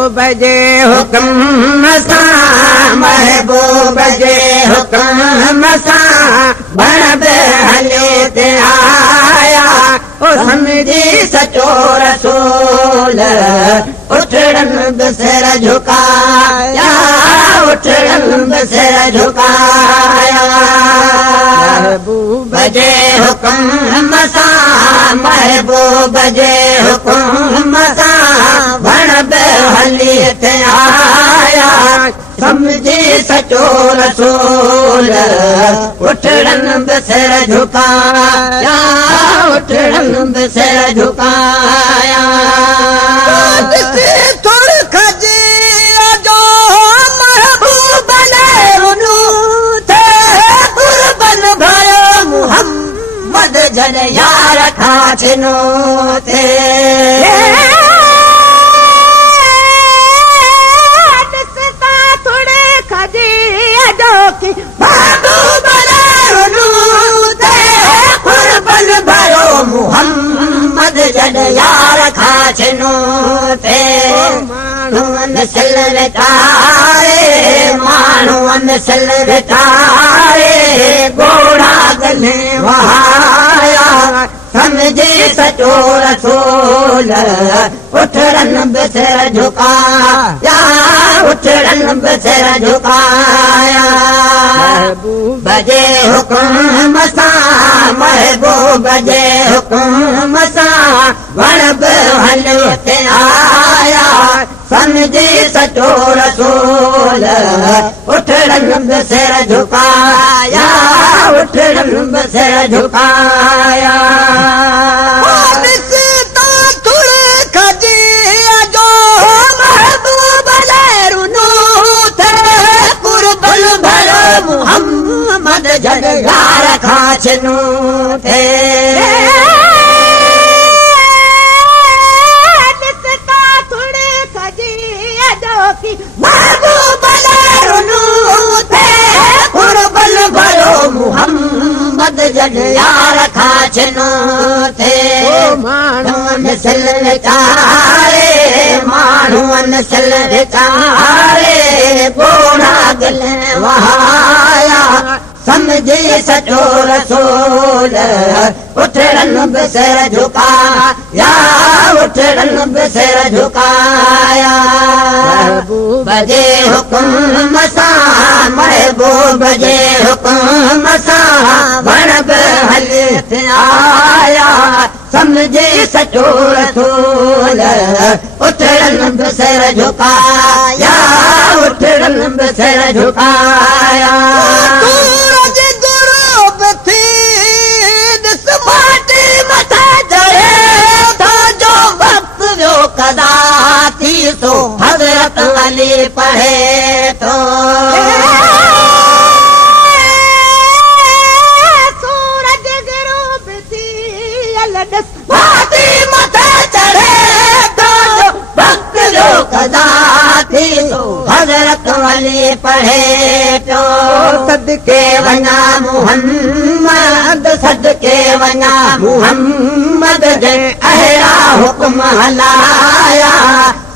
जे हुक्म सां महबूब जे हुक्म सां बण बि हले ते आया ओ समझी सचो रसूल उठड़न बि सिर झुकाया उठड़न बि सिर झुकाया महबूब जे हुक्म सां महबूब जे हुक्म सां बण बि हली ते आया समझी सचो रसूल उठड़न बि सिर झुकाया उठड़न बि सिर झुकाया जन यार खाचनो थे दिसता थोड़े खजी अजो की महबूब ने थे कुर्बन भयो मोहम्मद जन यार खाचनो थे माण्हुअनि सिल विटाए माण्हुअनि सिल विटाए घोड़ा गले वहाया समझी सचो रसूल उठड़न बि सिर झुकाया उठड़न बि सिर झुकाया महबूब जे हुक्म सां महबूब जे हुक्म सां वण बि हले ते आया समझी सचो रसूल उठड़न बि सिर झुकाया उठड़न बि सिर झुकाया मोहम्मद जन यार खाचनो थे दिसता थोड़े खजी अजो की महबूब थे कुर्बन भयो मोहम्मद जन यार खाचनो थे माण्हुअनि सिल विचारे माण्हुअनि सिल विचारे घोड़ा गले वहाया समझी सचो रसूल उठड़न बि सिर झुकाया उठड़न बि सिर झुकाया महबूब जे हुक्म सां महबूब जे हुक्म सां बण बि हले ते आया समझी सचो रसूल उठड़न बि सिर झुकाया उठड़न बि सिर झुकाया कदा थी तो हजरत अली पढ़े तो सूरज गिरूब थी अलडस बाती मथे चढ़े तो वक्त जो कदा थी तो हजरत अली पढ़े तो सदके वना मोहम्मद सदके वना मोहम्मद जे अहिड़ा हुक्म हलाया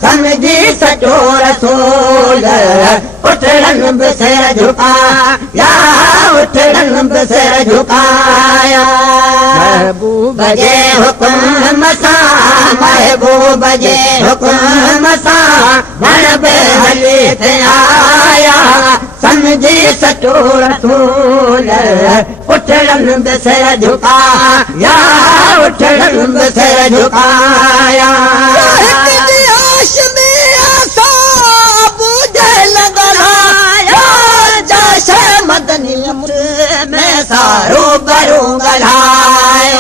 समझी सचो रसूल उठड़न बि सिर झुकाया उठड़न बि सिर झुकाया महबूब जे हुक्म सां महबूब जे हुक्म सां बण बि हले ते आया समझी सचो रसूल उठड़न बि सिर झुकाया उठड़न बि सिर झुकाया मदनी में सारो बरो गलाए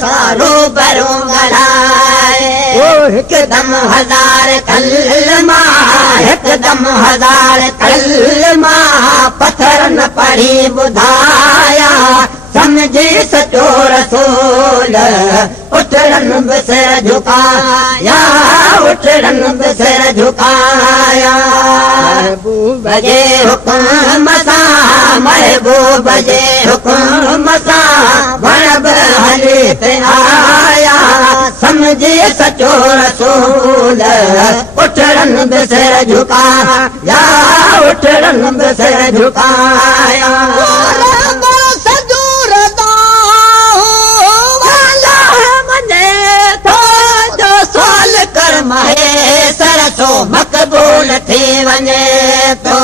सारो बरो गलाए हिकदम हजार कलमा हिकदम हजार कलमा पत्थर न पढ़ी ॿुधाया समझी सचो रसूल उठड़न बि सिर झुकाया उठड़न बि सिर झुकाया जे हुकुम सां महबूब जे हुकुम सां वण बि हली पे आया समझी सचो रसूल उठड़न बि सिर झुकाया उठड़न बि सिर झुकाया सरसो मक़बूल थी वञे थो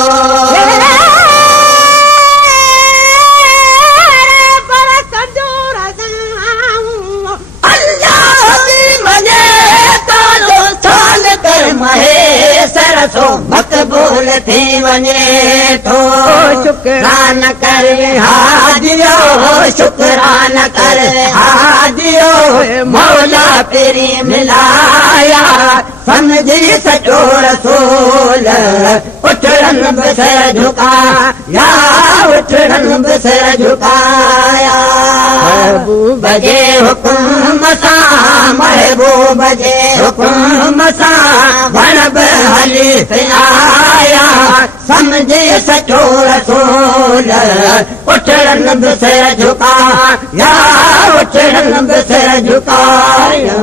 पर सॼो अल्लाह बि मञे थो साल कर महे सरसो मक़बूल थी वञे थो शुक्रान कर हाजियो शुक्रान कर हाजियो मौला पेरी मिलाया समझी सचो रसूल उठड़न बि सिर झुकाया उठड़न बि सिर झुकाया महबूब जे हुकुम सां महबूब जे हुकुम सां वण बि हली पे आया समझी सचो रसूल उठड़न बि सिर झुकाया उठड़न बि सिर झुकाया